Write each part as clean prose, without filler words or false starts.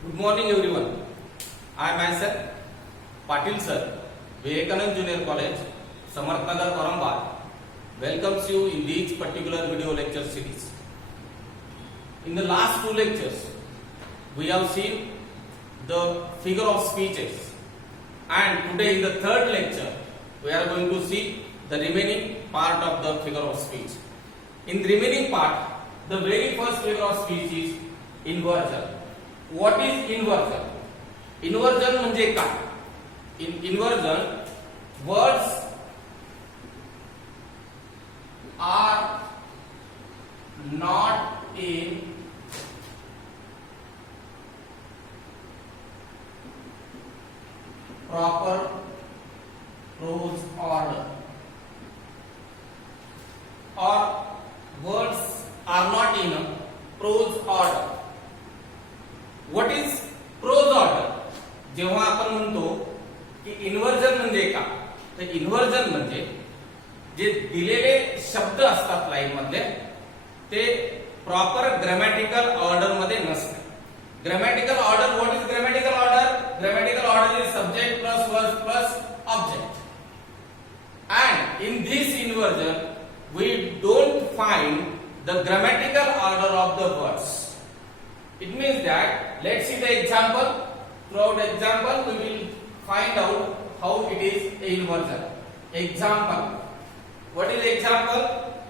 Good morning everyone. I myself, Patil sir, Vivekanand Junior College, Samarthnagar, Aurangabad, welcomes you in this particular video lecture series. In the last two lectures, we have seen the figure of speeches, and today in the third lecture, we are going to see the remaining part of the figure of speech. In the remaining part, the very first figure of speech is inversion. What is inversion? Inversion म्हणजे काय? In inversion, words are not in proper prose order, or words are not in prose order. What is prose order? जेव्हा आपण म्हणतो की inversion म्हणजे काय, तर inversion म्हणजे जे दिलेले शब्द असतात लाईन मधले ते प्रॉपर ग्रामॅटिकल ऑर्डर मध्ये नसते. Grammatical order, what is grammatical order? Grammatical order is subject plus verb plus object. And in this inversion, we don't find the grammatical order of the words. It means that, let's see the example. Throughout the example, we will find out how it is inversion. Example. What is the example?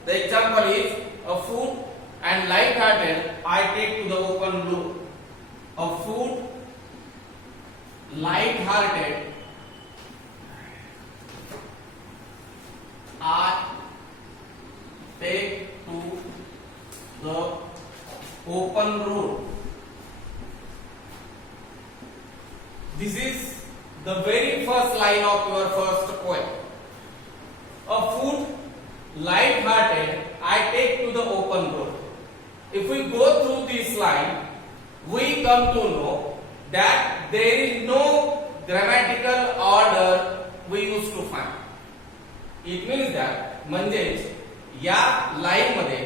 The example is a food and light-hearted I take to the open door. A food, light-hearted I take to the open road. This is the very first line of your first poem. A food, light-hearted, I take to the open road. If we go through this line, we come to know that there is no grammatical order we used to find. It means that म्हणजेच या line मध्ये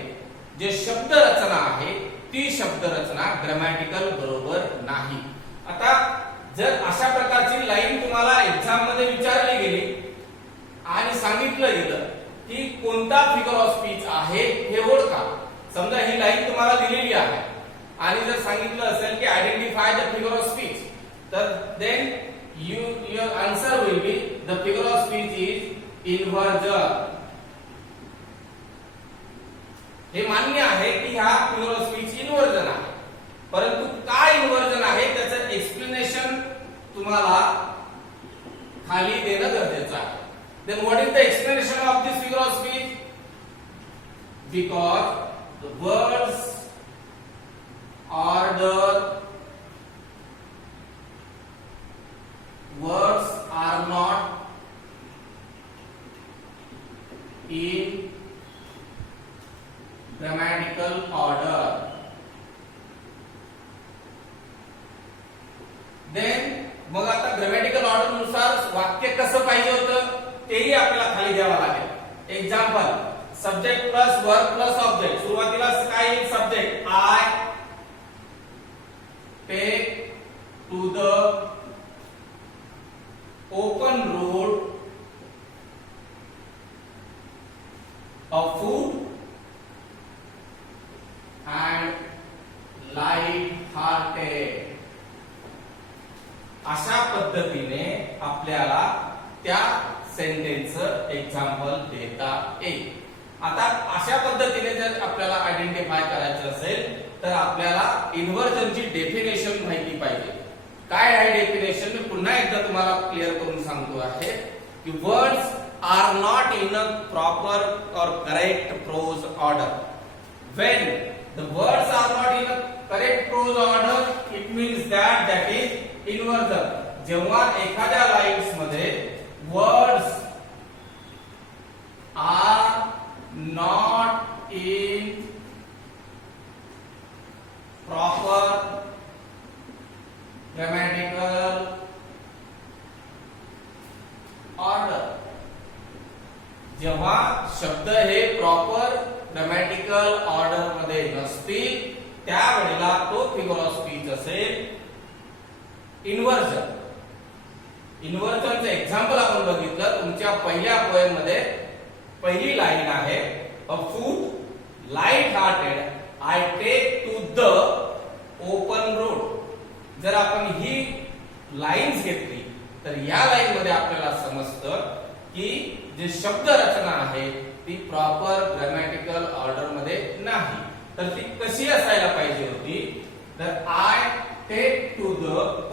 जे शब्द रचना आहे ती शब्द रचना grammatical बरोबर नाही. आता जर अशा प्रकारची लाईन तुम्हाला एक्झाम मध्ये विचारली गेली आणि सांगितलं गेलं की कोणता फिगर ऑफ स्पीच आहे हे ओळखा. समजा ही लाईन तुम्हाला दिलेली आहे आणि जर सांगितलं असेल की identify the figure of speech, तर then your answer will be the figure of speech is inversion. हे मान्य आहे की ह्या फिगर ऑफ स्पीच इन्व्हर्जन आहे, परंतु काय इन्व्हर्जन आहे त्याचं एक्सप्लेनेशन तुम्हाला खाली देणं गरजेचं आहे. Then what is the explanation of this figure of speech? Because the words are not in grammatical order. Then मग आता ग्रामॅटिकल ऑर्डर नुसार वाक्य कसं पाहिजे होतं तेही आपल्याला खाली द्यावं लागेल. Example, subject plus verb plus object. सुरुवातीला काय येईल? Subject I take to the open road of food and light-hearted. अशा पद्धतीने आपल्याला त्या सेंटेन्सचं एक्झाम्पल देता येईल. आता अशा पद्धतीने जर आपल्याला आयडेंटिफाय करायचं असेल तर आपल्याला इन्व्हर्जनची डेफिनेशन माहिती पाहिजे. काय आहे डेफिनेशन? मी पुन्हा एकदा तुम्हाला क्लिअर करून सांगतो आहे की words are not in a proper or correct prose order. When the words are not in a correct prose order, it means that is inversion. जेव्हा एखाद्या लाईन्स मध्ये words are not in proper grammatical order, जेव्हा शब्द हे proper grammatical order मध्ये नसतील त्यावेळेला तो फिगर ऑफ स्पीच असेल इन्व्हर्जन. इन्व्हर्जनचं एक्झाम्पल आपण बघितलं तुमच्या पहिल्या पोएम मध्ये. पहिली लाईन आहे afoot light hearted I take to the open road. जर आपण ही लाईन्स घेतली तर या लाईन मध्ये आपल्याला समजतं की जे शब्द रचना आहे ती प्रॉपर ग्रामॅटिकल ऑर्डर मध्ये नाही. तर ती कशी असायला पाहिजे होती, तर I take to the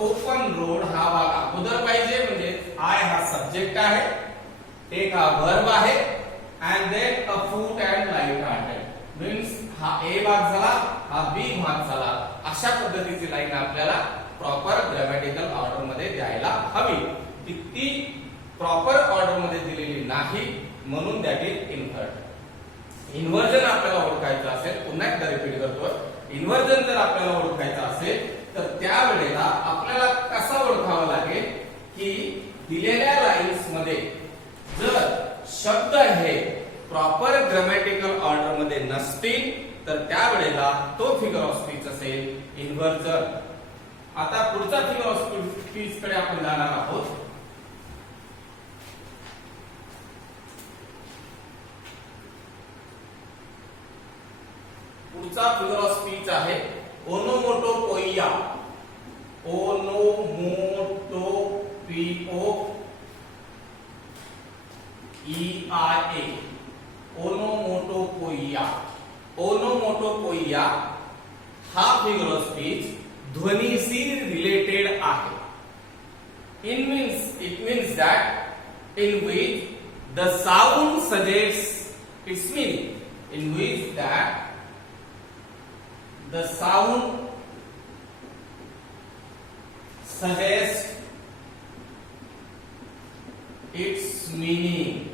open road हा भाग अगोदर पाहिजे, म्हणजे आय हा सब्जेक्ट आहे, टेक हा वर्ब आहे, and then afoot and light hearted means हा ए भाग झाला, हा बी भाग झाला. अशा पद्धतीची लाईन आपल्याला प्रॉपर ग्रामॅटिकल ऑर्डर मध्ये द्यायला हवी. ती प्रॉपर ऑर्डर मध्ये दिलेली नाही, म्हणून दॅट इज इन्व्हर्ट. इन्व्हर्जन आपल्याला ओळखायचं असेल, पुन्हा एकदा रिपीट करतो, इन्व्हर्जन जर आपल्याला ओळखायचं असेल तर त्यावेळेला आपल्याला कसं ओळखावं लागेल की दिलेल्या लाईन्स मध्ये जर शब्द हे प्रॉपर ग्रामॅटिकल ऑर्डर मध्ये नसतील तर त्यावेळेला तो फिगर ऑफ स्पीच असेल इन्व्हर्जन. आता पुढचा फिगर ऑफ स्पीच कडे आपण जाणार आहोत. पुढचा फिगर ऑफ स्पीच आहे ओनोमोटोपोइया. ओनोमोटोपोइया. ओनोमोटोपोइया. ओनोमोटोपोइया हा फिगर ऑफ स्पीच ध्वनीशी रिलेटेड आहे. It means that in which the sound suggests its meaning. In which that the sound suggests its meaning.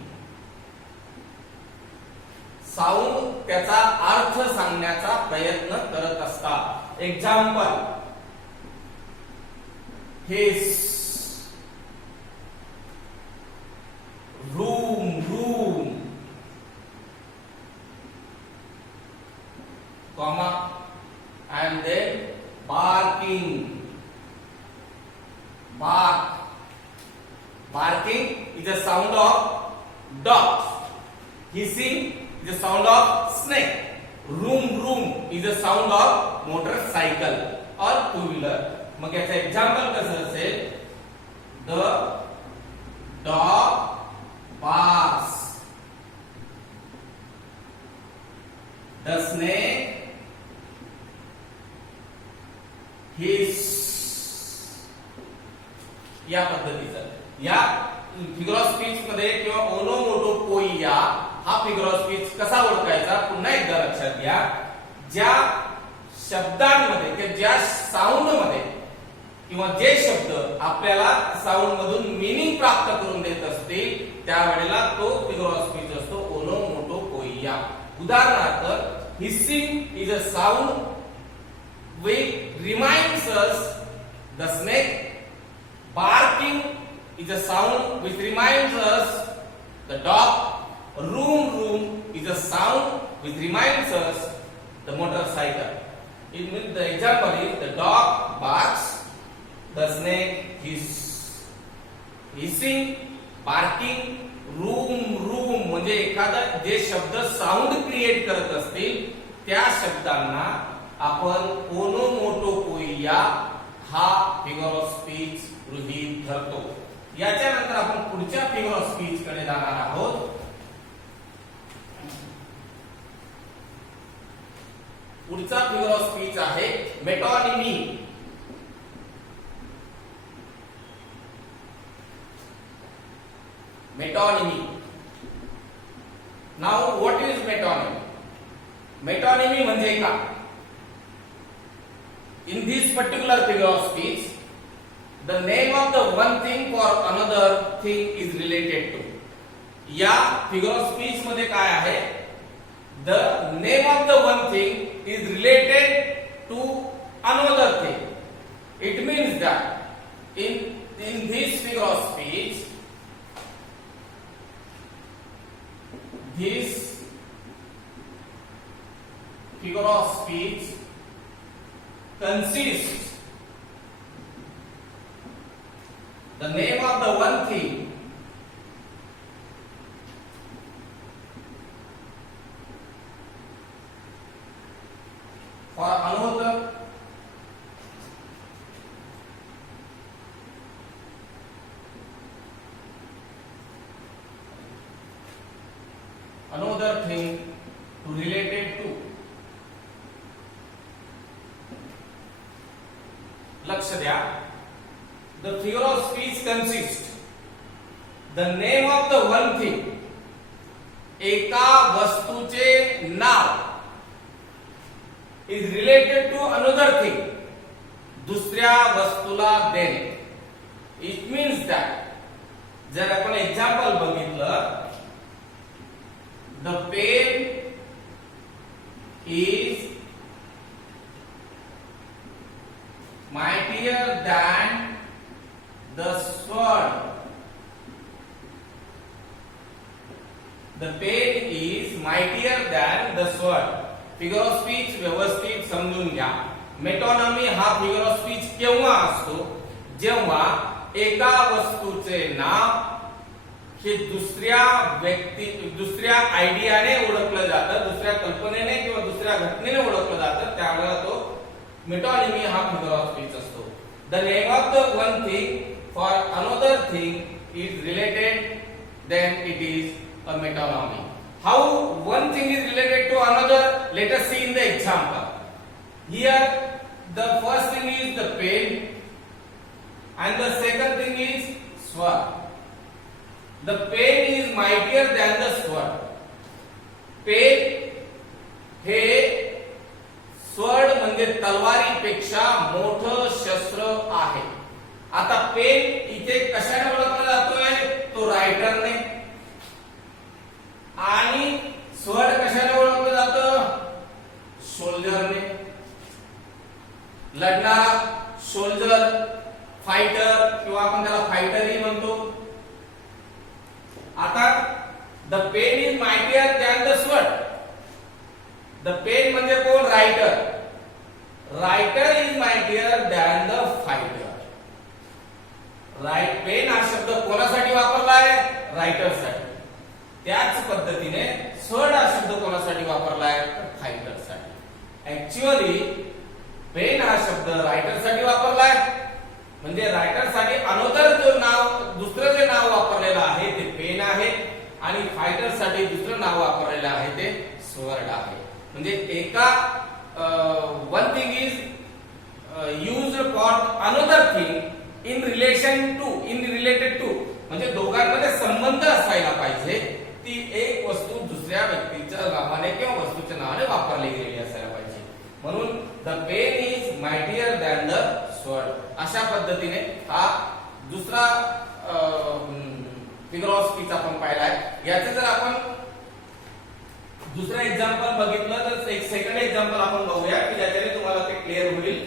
Sound त्याचा अर्थ सांगण्याचा प्रयत्न करत असतात. Example, his, room, room, comma, and then barking, bark. Barking is a sound of dogs. Hissing is a sound of snake. Room, room is a sound of motorcycle or two-wheeler. मग याचं example कसं असेल, the dog barks, the snake hiss. या पद्धतीचं या figure of speech मध्ये किंवा ओनोमोटोपोइया हा फिगर ऑफ स्पीच कसा ओळखायचा पुन्हा एकदा लक्षात घ्या. ज्या शब्दांमध्ये किंवा ज्या साऊंड मध्ये किंवा जे शब्द आपल्याला साऊंड मधून मीनिंग प्राप्त करून देत असतील त्यावेळेला तो फिगर ऑफ स्पीच असतो ओनोमोटोपोइया. उदाहरणार्थ, hissing is a sound which reminds us the snake. Barking is a sound which reminds us the dog. Room, room is a sound which reminds us the motorcycle. It means the example is the dog barks, the snake hiss. Hissing, barking, room, room म्हणजे एखादा जे शब्द sound create करत असतील त्या शब्दांना आपण ओनोमोटोपोइया हा फिगर ऑफ स्पीच गृहीत धरतो. याच्यानंतर आपण पुढच्या फिगर ऑफ स्पीच कडे जाणार आहोत. पुढचा फिगर ऑफ स्पीच आहे metonymy. Metonymy. Now what is metonymy? Metonymy म्हणजे काय? In this particular figure of speech, the name of the one thing for another thing is related to. या figure of speech मध्ये काय आहे? The name of the one thing is related to another thing. It means that in this figure of speech, this figure of speech consists The name of the one thing for another thing to related to. लक्ष द्या. The figure of speech consists the name of the one thing, एका वस्तूचे नाव, is related to another thing, दुसऱ्या वस्तूला देणे. It means that जर आपण example बघितलं, the pen is mightier than the sword. The pen is mightier than the sword. Figure of speech व्यवस्थित समजून घ्या. मेटोनॉमी हा फिगर ऑफ स्पीच केव्हा असतो? जेव्हा एका वस्तूचे नाव हे दुसऱ्या आयडियाने ओळखलं जातं, दुसऱ्या कल्पनेने किंवा दुसऱ्या घटनेने ओळखलं जातं, त्यावेळेला तो मेटोनिमी हा फिगर ऑफ स्पीच असतो. The name of the one thing for another thing is related, then it is a metonymy. How one thing is related to another? Let us see in the example. Here, the first thing is the pen, and the second thing is sword. The pen is mightier than the sword. Pen हे sword म्हणजे तलवारीपेक्षा मोठं शस्त्र आहे. आता pen इथे कशाने ओळखला जातोय? तो रायटरने. आणि स्वर्ड कशाने ओळखलं जातं? सोल्जरने. लढणारा सोल्जर, फायटर किंवा आपण त्याला फायटरही म्हणतो. आता the pen is mightier than the sword. The pen म्हणजे कोण? Writer. Writer is mightier than the fighter. Pen हा शब्द कोणासाठी वापरला आहे? रायटरसाठी. त्याच पद्धतीने स्वर्ड हा शब्द कोणासाठी वापरला आहे? फायटरसाठी. ऍक्च्युअली पेन हा शब्द रायटरसाठी वापरला आहे, म्हणजे रायटरसाठी अनोदर जो नाव, दुसरं जे नाव वापरलेलं आहे ते पेन आहे, आणि फायटरसाठी दुसरं नाव वापरलेलं आहे ते स्वर्ड आहे. म्हणजे एका one thing is used for another thing in relation to, in related to, म्हणजे दोघांमध्ये संबंध असायला पाहिजे. ती एक वस्तू दुसऱ्या व्यक्तीच्या नावाने किंवा वस्तूच्या नावाने वापरली गेलेली असायला पाहिजे. म्हणून the pen is mightier than the sword. अशा पद्धतीने हा दुसरा फिगर ऑफ स्पीच आपण पाहिलाय. याचे जर आपण दुसरा एक्झाम्पल बघितलं तर एक सेकंड एक्झाम्पल आपण बघूया की ज्याच्याने तुम्हाला ते क्लिअर होईल.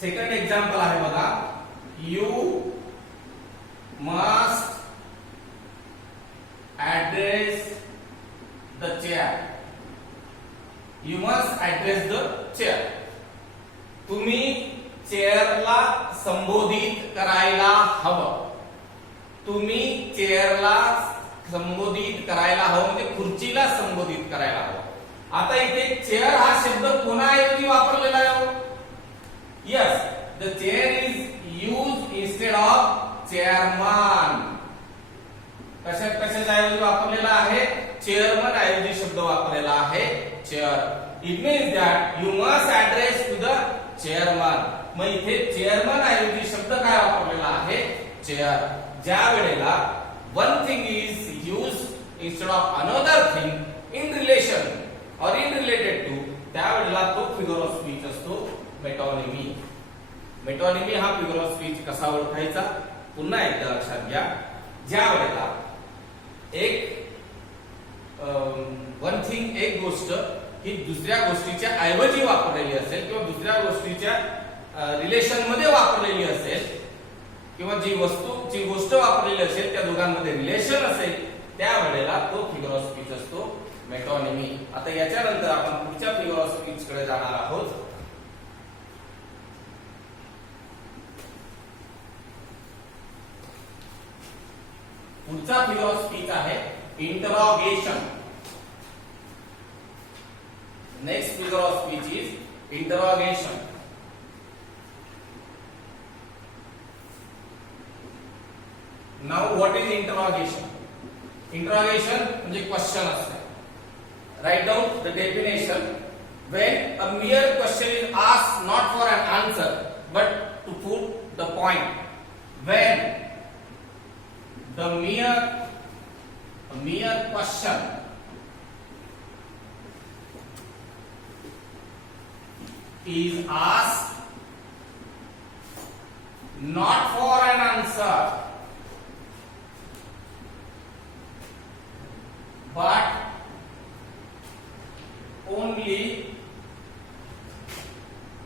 सेकंड एक्झाम्पल आहे बघा. You must address the chair. You must address the chair. तुम्ही चेअरला संबोधित करायला हवं. तुम्ही चेअरला संबोधित करायला हवं म्हणजे खुर्चीला संबोधित करायला हवं. आता इथे चेअर हा शब्द कोणाऐवजी वापरलेला आहे? Yes, the chair is used instead of chairman. कशाच्या ऐवजी वापरलेला आहे? चेअरमन ऐवजी शब्द वापरलेला आहे chair. It means that you must address to the chairman. मग इथे चेअरमन ऐवजी शब्द काय वापरलेला आहे? चेअर. ज्या वेळेला one thing is used instead of another thing in relation और इन रिलेटेड टू, त्यावेळेला तो फिगर ऑफ स्पीच असतो मेटोनिमी. मेटोनिमी हा फिगर ऑफ स्पीच कसा ओळखायचा? पुन्हा एकदा लक्षात घ्या. ज्या वेळेला एक वन थिंग, एक गोष्ट ही दुसऱ्या गोष्टीच्या ऐवजी वापरलेली असेल किंवा दुसऱ्या गोष्टीच्या रिलेशन मध्ये वापरलेली असेल किंवा जी गोष्ट वापरलेली असेल त्या दोघांमध्ये रिलेशन असेल, त्यावेळेला तो फिगर ऑफ स्पीच असतो मेटोनिमी. आता याच्यानंतर आपण पुढच्या फिगर ऑफ स्पीच कडे जाणार आहोत. पुढचा फिगर ऑफ स्पीच आहे interrogation. Next figure of speech is interrogation. Now what is interrogation? Interrogation म्हणजे क्वेश्चन असते. Write down the definition. When a mere question is asked not for an answer but to put the point. When the mere question is asked not for an answer but only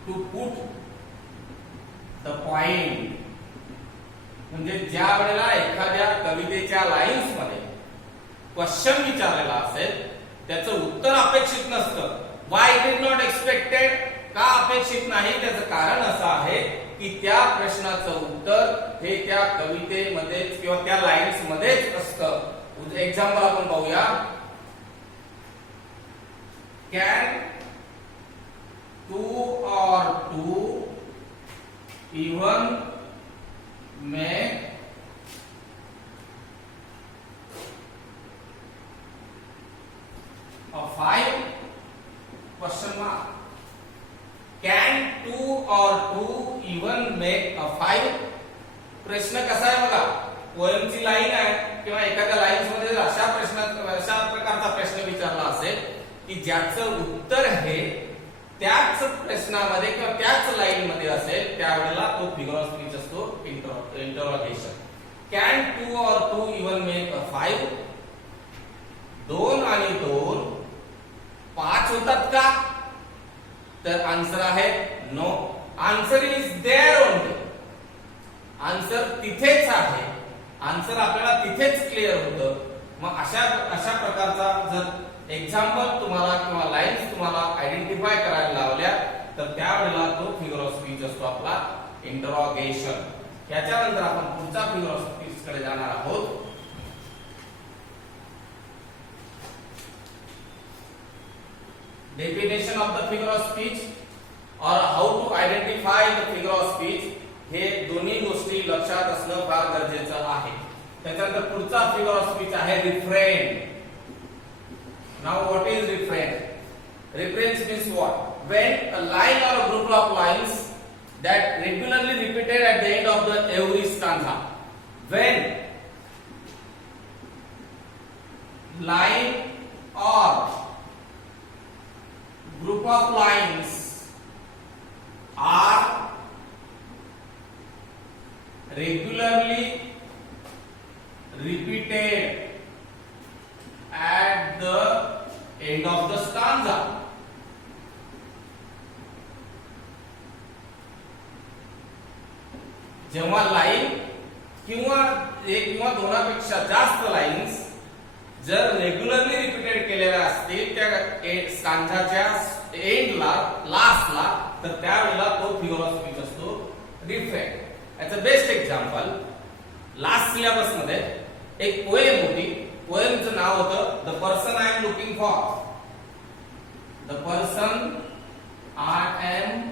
to put the point. म्हणजे ज्या वेळेला एखाद्या कवितेच्या lines मध्ये question विचारलेला असेल त्याचं उत्तर अपेक्षित नसतं. Why it is not expected? का अपेक्षित नाही? त्याचं कारण असं आहे की त्या प्रश्नाचं उत्तर हे त्या कवितेमध्ये किंवा त्या लाईन्स मध्येच असतं. एक्झाम्पल आपण पाहूया. कॅन टू और two even make a 5? Question mark. Can 2 or 2 even make a 5? प्रश्न कसा आहे बघा. पोएमची लाईन आहे किंवा एखाद्या लाईन्स मध्ये अशा प्रकारचा प्रश्न विचारला असेल की ज्याचं उत्तर हे त्याच प्रश्नामध्ये किंवा त्याच लाईन मध्ये असेल त्यावेळेला तो फिगर ऑफ स्पीच असतो इंटरॉगेशन. कॅन 2 और 2 इवन मेक अ 5? 2 आणि 2 5 होतात का? तर आन्सर आहे no. Answer is there only. Answer तिथेच आहे. आन्सर आपल्याला तिथेच क्लिअर होतं. मग अशा प्रकारचा जर एक्झाम्पल तुम्हाला किंवा लाईन्स तुम्हाला आयडेंटिफाय करायला लावल्या तर त्यावेळेला तो फिगर ऑफ स्पीच असतो आपला इंटरॉगेशन. याच्यानंतर आपण पुढचा फिगर ऑफ स्पीच कडे जाणार आहोत. Definition of the figure of speech और how to identify the figure of speech हे दोन्ही गोष्टी लक्षात असणं फार गरजेचं आहे. त्याच्यानंतर पुढचा फिगर ऑफ स्पीच आहे refrain. Now what is refrain? Refrains means what? When a line or a group of lines that regularly repeated at the end of the every stanza. When line or group of lines are regularly repeated at the end of the stanza. जेव्हा line किंवा एक किंवा दोनापेक्षा जास्त lines जर regularly repeated केलेल्या असतील त्या स्टांजाच्या एंडला लास्टला तर त्यावेळेला तो फिगर ऑफ स्पीच असतो रिफ्रेन. याचं बेस्ट एक्झाम्पल लास्ट सिलेबस मध्ये एक पोएम होती. पोएमचं नाव होतं the person I am looking for. The person I am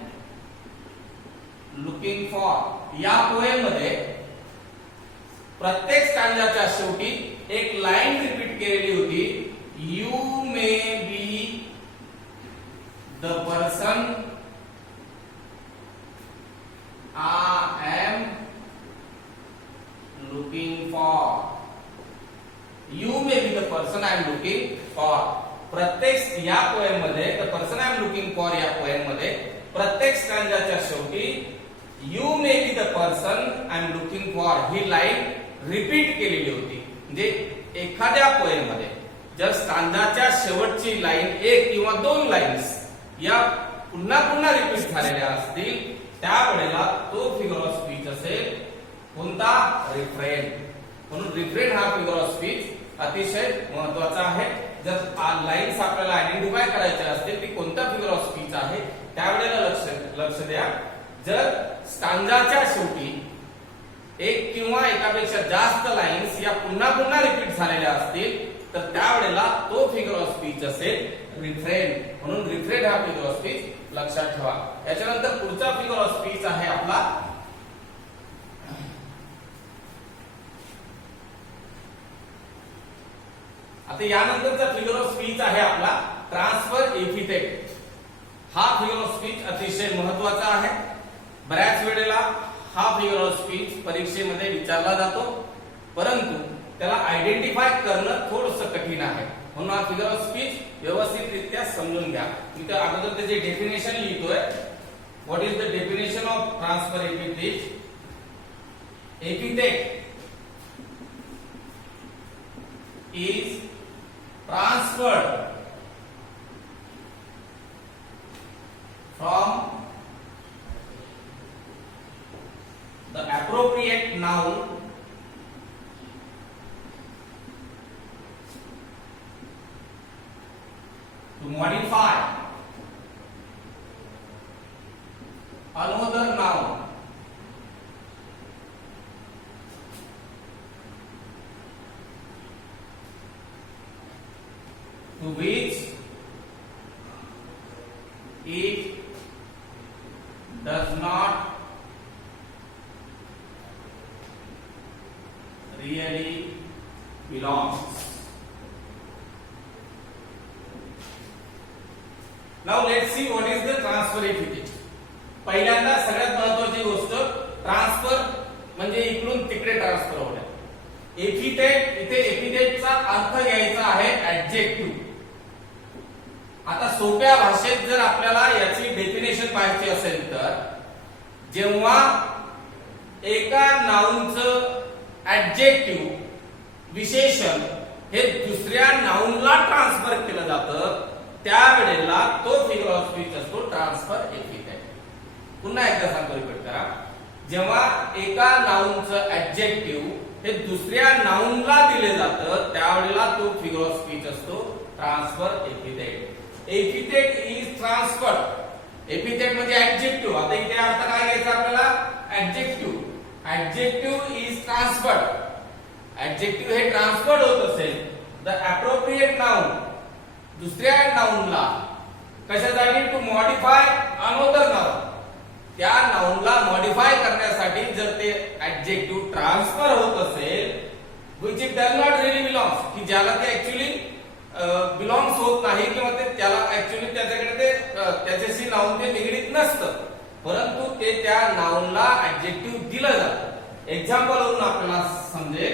looking for या पोएम मध्ये प्रत्येक स्टांजाच्या शेवटी एक लाईन रिपीट केलेली होती. You may be the person I am looking for. You may be the person I am looking for. प्रत्येक या poem मध्ये the person I am looking for या पोएम मध्ये प्रत्येक स्टांजाच्या शेवटी you may be the person I am looking for he line repeat केलेली होती. म्हणजे एखाद्या पोएम मध्ये जर स्टांजाच्या शेवटची लाईन एक किंवा दोन लाईन्स या पुन्हा पुन्हा रिपीट झालेल्या असतील त्यावेळेला तो फिगर ऑफ स्पीच असेल कोणता? रिफ्रेन. म्हणून रिफ्रेन हा फिगर ऑफ स्पीच अतिशय महत्वाचा आहे. जर लाईन्स आपल्याला आयडेंटिफाय करायच्या असतील ती कोणता फिगर ऑफ स्पीच आहे त्यावेळेला लक्ष द्या. जर स्टांजाच्या शेवटी एक किंवा एकापेक्षा पेक्षा जास्त लाईन्स या पुन्हा पुन्हा रिपीट झालेल्या असतील तर त्यावेळेला तो फिगर ऑफ स्पीच असेल रिफ्रेन. म्हणून रिफ्रेन हा फिगर ऑफ स्पीच लक्षात ठेवा. याच्यानंतर पुढचा फिगर ऑफ स्पीच आहे आपला आता यानंतरचा फिगर ऑफ स्पीच आहे आपला ट्रान्सफर एपिथेट. हा फिगर ऑफ स्पीच अतिशय महत्वाचा आहे. बऱ्याच वेळेला हा फिगर ऑफ स्पीच परीक्षेमध्ये विचारला जातो, परंतु त्याला आयडेंटिफाय करणं थोडंसं कठीण आहे. म्हणून हा फिगर ऑफ स्पीच व्यवस्थितरित्या समजून घ्या. इथे अगोदर त्याचे डेफिनेशन लिहितोय. What is the definition of transfer epithet? Epithet is transferred from the appropriate noun to modify another noun to which it does not really belongs. Now let's see what is the transfer epithet. पहिल्यांदा सगळ्यात महत्त्वाची गोष्ट transfer म्हणजे इकडून तिकडे transfer होणे. Epithet, इथे एपिथेटचा अर्थ घ्यायचा आहे ऍडजेक्टिव्ह. आता सोप्या भाषेत जर आपल्याला याची डेफिनेशन पाहायची असेल तर जेव्हा एका नाउनचं ऍडजेक्टिव्ह विशेषण हे दुसऱ्या नाउनला ट्रान्सफर केलं जातं त्यावेळेला तो फिगर ऑफ स्पीच असतो ट्रान्सफर एपिथेट. पुन्हा एकदा सांगतो, रिपीट करा. जेव्हा एका नाउनचं ऍडजेक्टिव्ह हे दुसऱ्या नाउनला दिले जातं त्यावेळेला तो फिगर ऑफ स्पीच असतो transfer epithet. Epithet is transferred. Epithet म्हणजे ऍडजेक्टिव्ह. आता इथे अर्थ काय घ्यायचा आपल्याला? Adjective. Adjective is transferred. Adjective हे ट्रान्सफर्ड होत असेल द अप्रोप्रिएट नाउन दुसऱ्या नाउनला कशासाठी? To modify another noun. त्या नाउनला मॉडिफाय करण्यासाठी जर ते ऍडजेक्टिव्ह ट्रान्सफर होत असेल which it does not really belongs, की ज्याला ते ऍक्च्युअली बिलॉंग्स होत नाही किंवा ते त्याला ऍक्च्युअली त्याच्याकडे ते त्याच्याशी नाउन ते निगडीत नसतं, परंतु ते त्या नाउनला ऍडजेक्टिव्ह दिलं जातं. एक्झाम्पल वरून आपल्याला समजेल.